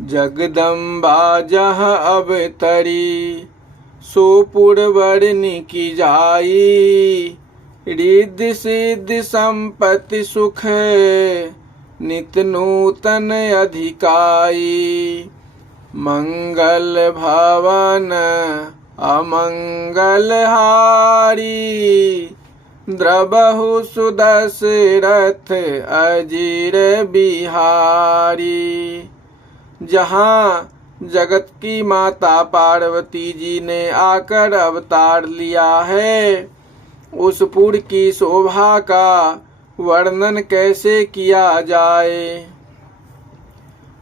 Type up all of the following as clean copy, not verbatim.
जगदम्बा जहाँ अवतरी सो पुरवरनी की जाई। रिद्धि सिद्धि संपत्ति सुख नित नूतन अधिकाई। मंगल भवन अमंगल हारी द्रबहु सुदशरथ अजीर बिहारी। जहाँ जगत की माता पार्वती जी ने आकर अवतार लिया है, उस पुर की शोभा का वर्णन कैसे किया जाए।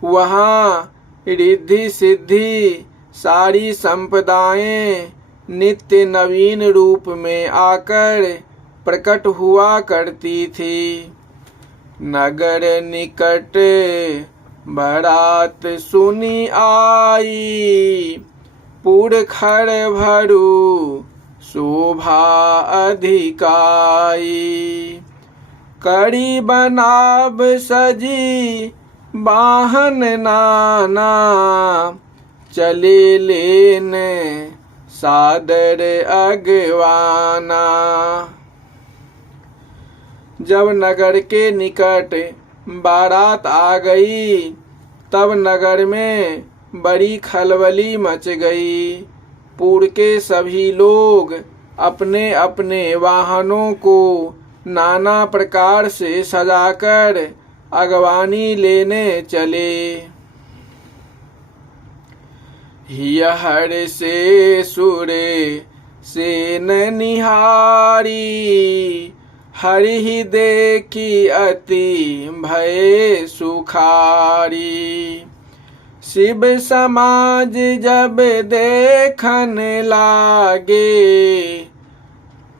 वहाँ रिद्धि सिद्धि सारी संपदाएं नित्य नवीन रूप में आकर प्रकट हुआ करती थी। नगर निकट बारात सुनी आई, पुर खर भरु शोभा अधिकाई। कड़ी बनाब सजी वाहन नाना, चले लेन सादर अगवाना। जब नगर के निकट बारात आ गई, तब नगर में बड़ी खलबली मच गई। पुर के सभी लोग अपने अपने वाहनों को नाना प्रकार से सजाकर अगवानी लेने चले। हियहर से सुरे सेन निहारी, हरि देखी अति भय सुखारी। शिव समाज जब देखन लागे,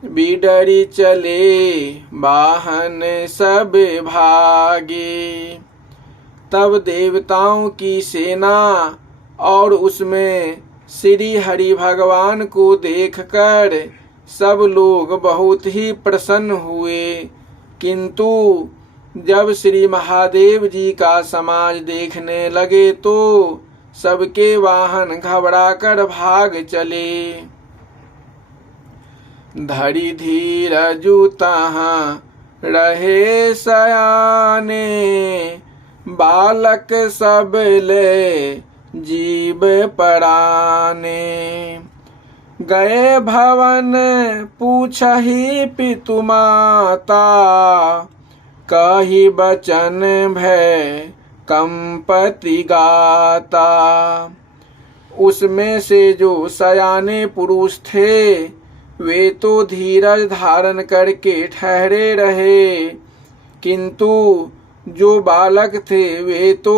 बिडरी चले वाहन सब भागे। तब देवताओं की सेना और उसमें श्री हरि भगवान को देखकर सब लोग बहुत ही प्रसन्न हुए। किंतु जब श्री महादेव जी का समाज देखने लगे तो सबके वाहन घबराकर भाग चले। धरि धीरजु तहाँ रहे सयाने, बालक सब ले जीव पराने। गए भवन पूछहि पितु माता, कही बचन भय कंपति गाता। उसमें से जो सयाने पुरुष थे, वे तो धीरज धारण करके ठहरे रहे, किंतु जो बालक थे वे तो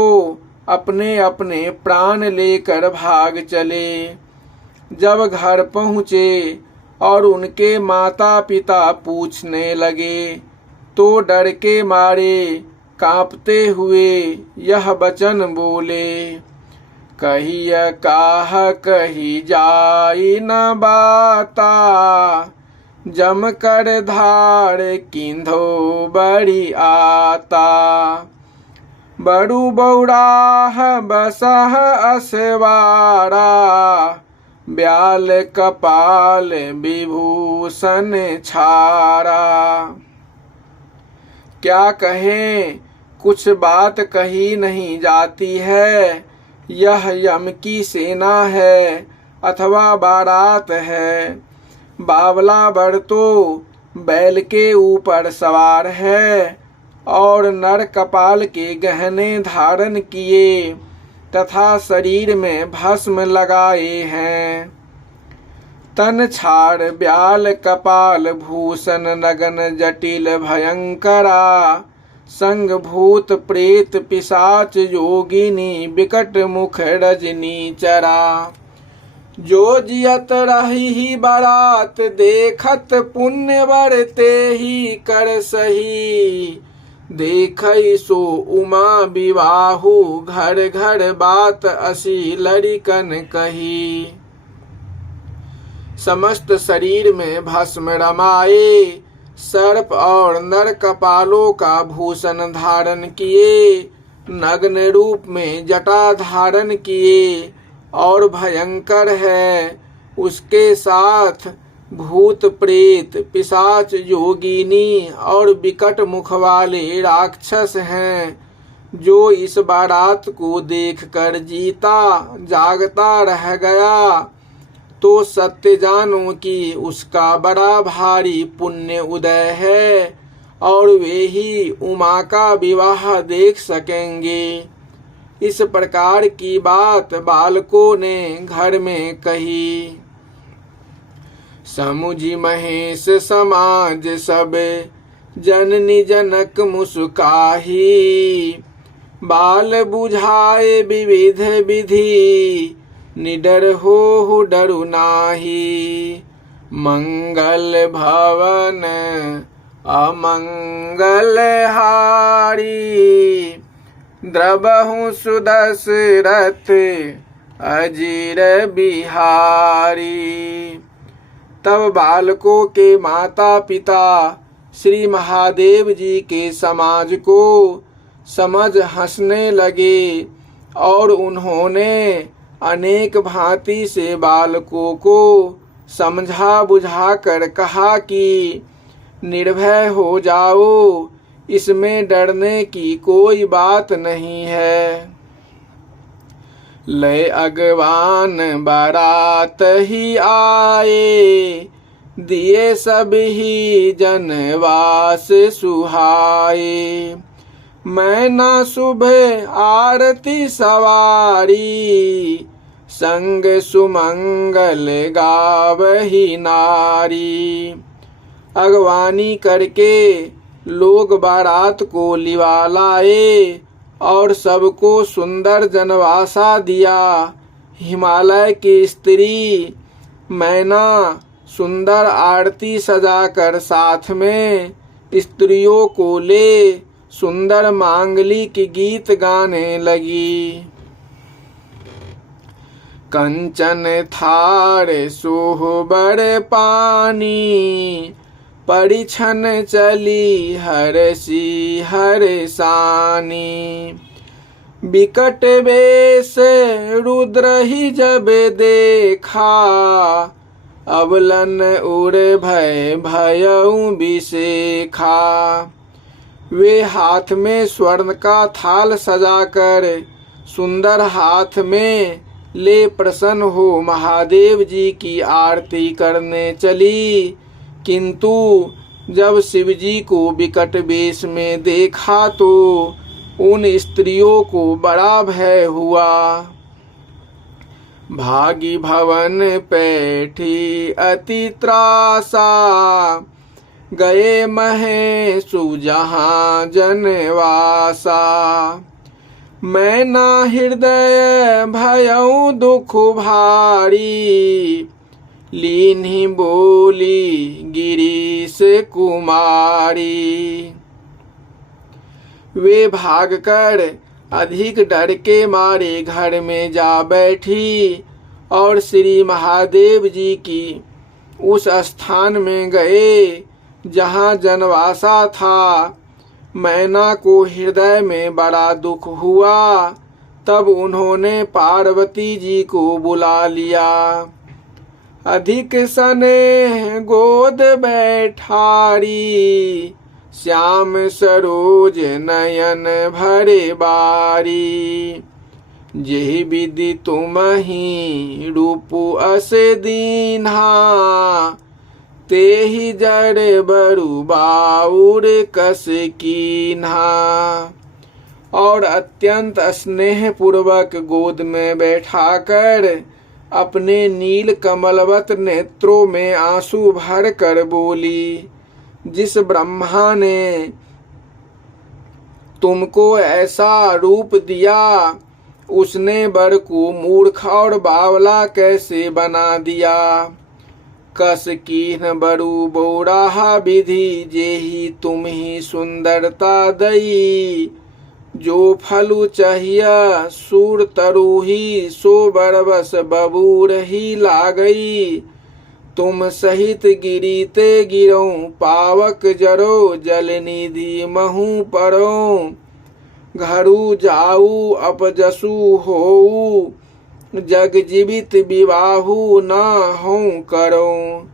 अपने अपने प्राण लेकर भाग चले। जब घर पहुँचे और उनके माता पिता पूछने लगे, तो डर के मारे कांपते हुए यह वचन बोले। कहिय काह कही जाई न बाता, जम कर धार किंधो बड़ी आता। बड़ू बौड़ाह बसह असवारा, ब्याल कपाल विभूषण छारा। क्या कहें, कुछ बात कही नहीं जाती है। यह यम की सेना है अथवा बारात है। बावला बड़ तो बैल के ऊपर सवार है और नर कपाल के गहने धारण किए तथा शरीर में भस्म लगाए हैं। तन छाड़ ब्याल कपाल भूषण नगन जटिल भयंकरा, संग भूत प्रेत पिशाच योगिनी विकट मुख रजनी चरा। जो जियत रही बारात देखत, पुण्य बरते ही कर सही। देखई सो उमा विवाहु, घर घर बात असी लड़िकन कही। समस्त शरीर में भस्म रमाए, सर्प और नर कपालों का भूषण धारण किए, नग्न रूप में जटा धारण किए और भयंकर है। उसके साथ भूत प्रेत पिशाच योगिनी और विकट मुख वाले राक्षस हैं। जो इस बारात को देखकर जीता जागता रह गया तो सत्य जानो कि उसका बड़ा भारी पुण्य उदय है और वे ही उमा का विवाह देख सकेंगे। इस प्रकार की बात बालकों ने घर में कही। समुझी महेश समाज सब जननी जनक मुस्काही। बाल बुझाए विविध विधि निडर हो डरु नाही। मंगल भवन अमंगल हारी। द्रबहु सुदशरथ अजीर बिहारी। तब बालकों के माता पिता श्री महादेव जी के समाज को समझ हंसने लगे और उन्होंने अनेक भांति से बालकों को समझा बुझा कर कहा कि निर्भय हो जाओ, इसमें डरने की कोई बात नहीं है। ले अगवान बारात ही आए। दिए सब ही जनवास सुहाए। मैं न सुबह आरती सवारी। संग सुमंगल गावही नारी। अगवानी करके लोग बारात को लिवा लाए और सबको सुंदर जनवासा दिया। हिमालय की स्त्री मैना सुंदर आरती सजाकर साथ में स्त्रियों को ले सुंदर मांगलिक गीत गाने लगी। कंचन थार सोहबर पानी। परिछन चली हरसी हरसानी। बिकट वेश रुद्र ही जब देखा। अबलन उड़ भय भयउ बिसेखा। वे हाथ में स्वर्ण का थाल सजाकर सुंदर हाथ में ले प्रसन्न हो महादेव जी की आरती करने चली, किंतु जब शिव जी को विकट वेश में देखा तो उन स्त्रियों को बड़ा भय हुआ। भागी भवन पैठी अति त्रासा। गए महेशु जहाँ जनवासा। मैं ना हृदय भयउ दुख भारी। लीन्ही बोली गिरीश कुमारी। वे भागकर अधिक डर के मारे घर में जा बैठी और श्री महादेव जी की उस स्थान में गए जहाँ जनवासा था। मैना को हृदय में बड़ा दुख हुआ। तब उन्होंने पार्वती जी को बुला लिया। अधिक स्नेह गोद बैठारी। श्याम सरोज नयन भरे बारी। जेहि विधि तुमहि रूप अस दीन्हा। तेहि जड़ बरु बाउर कस कीन्हा। और अत्यंत स्नेह पूर्वक गोद में बैठाकर अपने नील कमलवत नेत्रों में आंसू भर कर बोली, जिस ब्रह्मा ने तुमको ऐसा रूप दिया उसने वर को मूर्ख और बावला कैसे बना दिया। कस कीन बरु बोराहा विधि जेहि तुम ही सुंदरता दई। जो फलु चाहिया सूर तरुही सो बरबस बबूर ही लागई। तुम सहित गिरीते गिरऊं पावक जरो जल निधि महू परो। घरु जाऊ अपजसु होऊ, जग जीवित विवाहु न हों करो।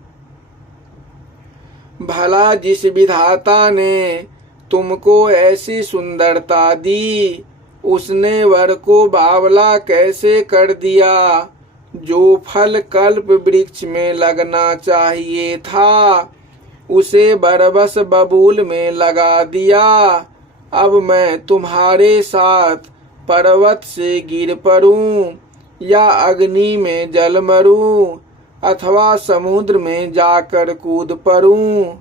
भला जिस विधाता ने तुमको ऐसी सुंदरता दी, उसने वर को बावला कैसे कर दिया। जो फल कल्प वृक्ष में लगना चाहिए था, उसे बरबस बबूल में लगा दिया। अब मैं तुम्हारे साथ पर्वत से गिर पड़ूं, या अग्नि में जल मरूं, अथवा समुद्र में जाकर कूद पड़ूं,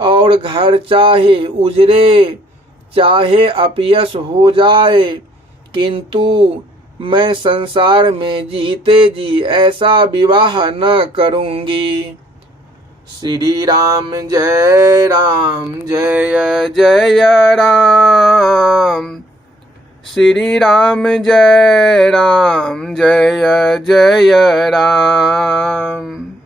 और घर चाहे उजरे चाहे अपयश हो जाए, किंतु मैं संसार में जीते जी ऐसा विवाह न करूंगी। श्री राम जय जय राम। श्री राम जय जय राम।